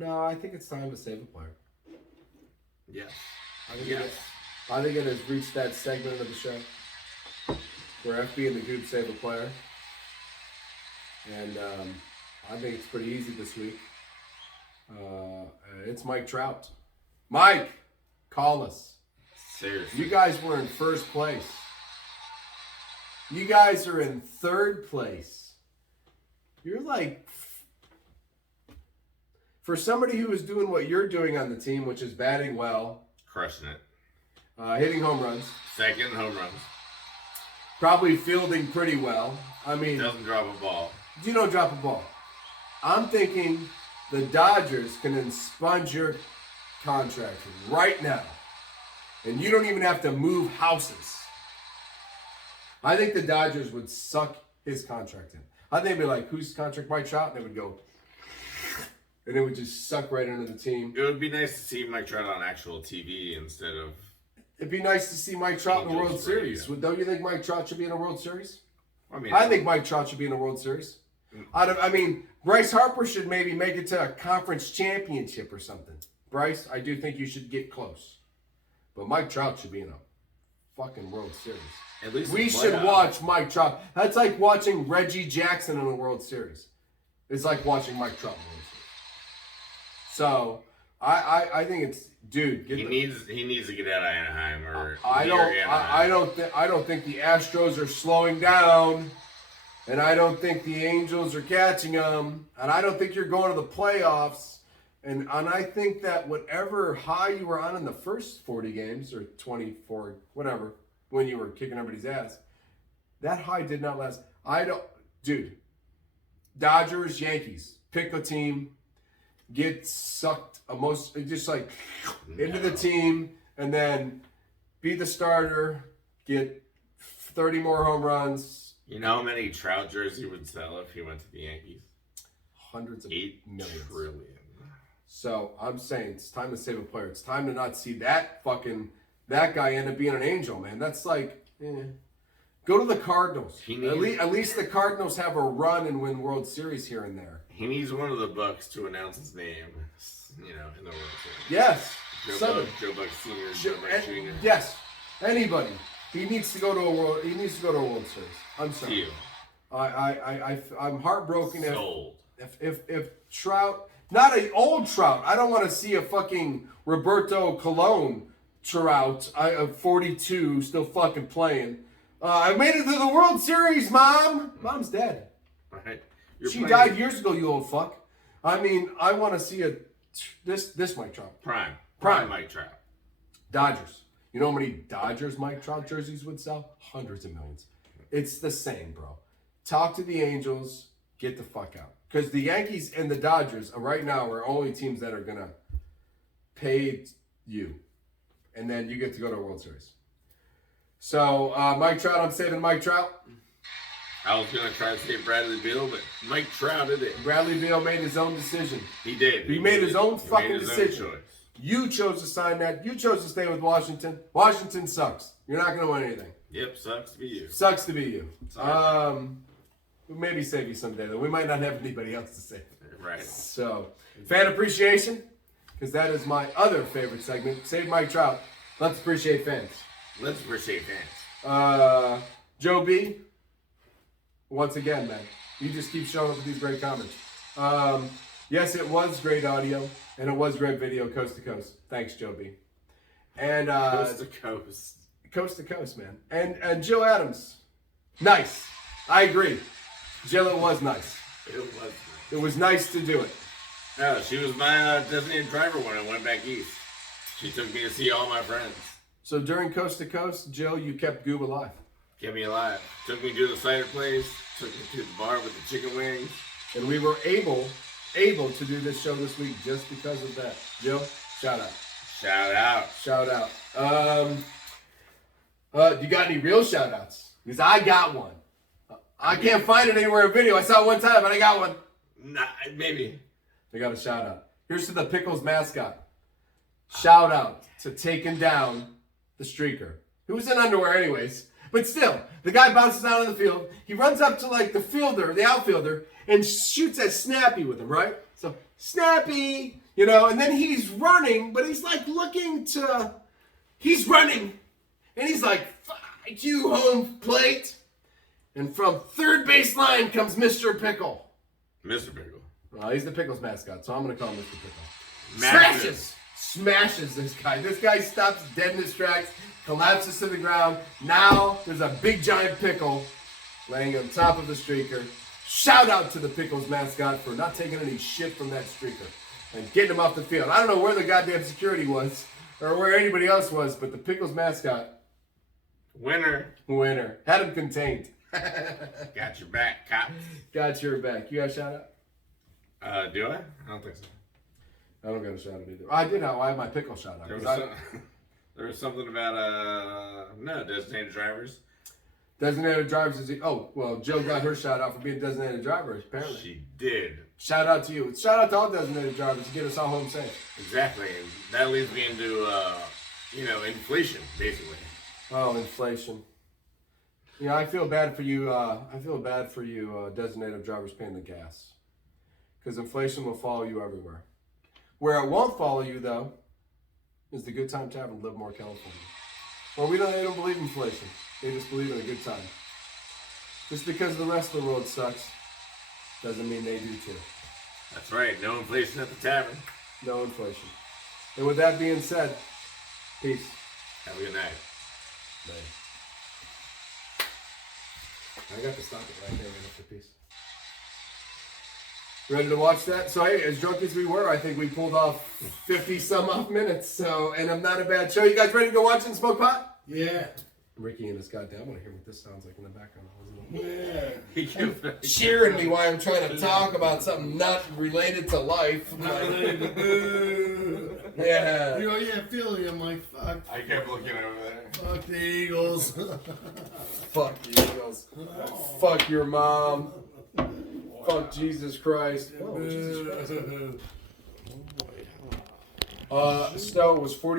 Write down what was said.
No, I think it's time to save a player. Yes. I think it has reached that segment of the show where FB and the Goob save a player. And I think it's pretty easy this week. It's Mike Trout. Mike, call us. Seriously. You guys were in first place. You guys are in third place. You're like, for somebody who is doing what you're doing on the team, which is batting well, crushing it, hitting home runs, second home runs, probably fielding pretty well. I mean, doesn't drop a ball. You don't drop a ball. I'm thinking the Dodgers can expunge your contract right now, and you don't even have to move houses. I think the Dodgers would suck his contract in. I think they'd be like, whose contract? Mike Trout? And they would go, and it would just suck right into the team. It would be nice to see Mike Trout on actual TV instead of... It'd be nice to see Mike Trout in the World Series. Don't you think Mike Trout should be in a World Series? I think Mike Trout should be in a World Series. Bryce Harper should maybe make it to a conference championship or something. Bryce, I do think you should get close. But Mike Trout should be in a fucking World Series. At least we should watch Mike Trout. That's like watching Reggie Jackson in a World Series. It's like watching Mike Trout in a World Series. So I think it's he needs to get out of Anaheim or I don't think the Astros are slowing down, and I don't think the Angels are catching them, and I don't think you're going to the playoffs. And I think that whatever high you were on in the first 40 games or 24, whatever, when you were kicking everybody's ass, that high did not last. Dodgers, Yankees, pick a team, get sucked into the team, and then be the starter, get 30 more home runs. You know how many Trout jerseys would sell if he went to the Yankees? Hundreds of millions. $8 trillion. So I'm saying it's time to save a player. It's time to not see that guy end up being an Angel, man. That's like, go to the Cardinals. At least the Cardinals have a run and win World Series here and there. He needs one of the Bucks to announce his name, in the World Series. Yes. Joe Buck Sr., Joe Buck Jr. Yes. Anybody. He needs to go to a World Series. I'm sorry. I'm heartbroken if Trout, not an old Trout. I don't want to see a fucking Roberto Colon Trout, 42, still fucking playing. I made it to the World Series, Mom. Mom's dead. Right. She died years ago, you old fuck. I want to see this Mike Trout. Prime Mike Trout. Dodgers. You know how many Dodgers Mike Trout jerseys would sell? Hundreds of millions. It's the same, bro. Talk to the Angels. Get the fuck out. Because the Yankees and the Dodgers right now are only teams that are going to pay you. And then you get to go to a World Series. So, Mike Trout, I'm saving Mike Trout. I was going to try to say Bradley Beal, but Mike Trout did it. Bradley Beal made his own decision. He did. He made his own fucking decision. You chose to sign that. You chose to stay with Washington. Washington sucks. You're not going to win anything. Yep, sucks to be you. Sucks to be you. We'll maybe save you someday, though. We might not have anybody else to save. Right. So, fan appreciation, because that is my other favorite segment. Save Mike Trout. Let's appreciate fans. Let's appreciate fans. Joe B, once again, man, you just keep showing up with these great comments. Yes, it was great audio, and it was great video, coast to coast. Thanks, Joe B. And coast to coast. Coast to coast, man. And Jill Adams, nice. I agree. Jill, it was nice. It was nice to do it. No, she was my designated driver when I went back east. She took me to see all my friends. So during Coast to Coast, Jill, you kept Goob alive. Kept me alive. Took me to the cider place. Took me to the bar with the chicken wings. And we were able to do this show this week just because of that. Jill, shout out. Shout out. Shout out. You got any real shout outs? Because I got one. I can't find it anywhere in video. I saw it one time, but I got one. Nah, maybe. They got a shout out. Here's to the Pickles mascot. Shout out to taking down the streaker. Who was in underwear anyways. But still, the guy bounces out on the field. He runs up to like the outfielder, and shoots at Snappy with him, right? So Snappy, you know, and then he's running, but he's like he's running, and he's like, fuck you, home plate. And from third base line comes Mr. Pickle. Mr. Pickle. Well, he's the Pickles mascot, so I'm going to call him Mr. Pickle. Matches. Smashes this guy. This guy stops dead in his tracks, collapses to the ground. Now there's a big giant pickle laying on top of the streaker. Shout out to the Pickles mascot for not taking any shit from that streaker and getting him off the field. I don't know where the goddamn security was or where anybody else was, but the Pickles mascot. Winner. Had him contained. Got your back, cop. Got your back. You got a shout out? Do I? I don't think so. I don't got a shout out either. I did. I have my pickle shout out. There was something about designated drivers. Designated drivers is Joe got her shout out for being designated driver. Apparently, she did. Shout out to you. Shout out to all designated drivers to get us all home safe. Exactly, and that leads me into inflation, basically. Oh, inflation. Yeah, I feel bad for you. Designated drivers paying the gas, because inflation will follow you everywhere. Where it won't follow you, though, is the Good Time Tavern, Livermore, California. Well, they don't believe in inflation. They just believe in a good time. Just because the rest of the world sucks doesn't mean they do too. That's right. No inflation at the tavern. No inflation. And with that being said, peace. Have a good night. Bye. I got to stop it right there right after peace. Ready to watch that? So hey, as drunk as we were, I think we pulled off 50 some off minutes. So, and I'm not a bad show. You guys ready to go watch and smoke pot? Yeah. Ricky and his goddamn. I want to hear what this sounds like in the background. Yeah. He kept cheering me while I'm trying to talk about something not related to life. Yeah. You know, yeah, feeling. I'm like, fuck. I kept looking over there. Fuck the Eagles. Fuck the Eagles. Fuck your mom. Fuck Jesus Christ. Oh, Jesus Christ. Snow was 40.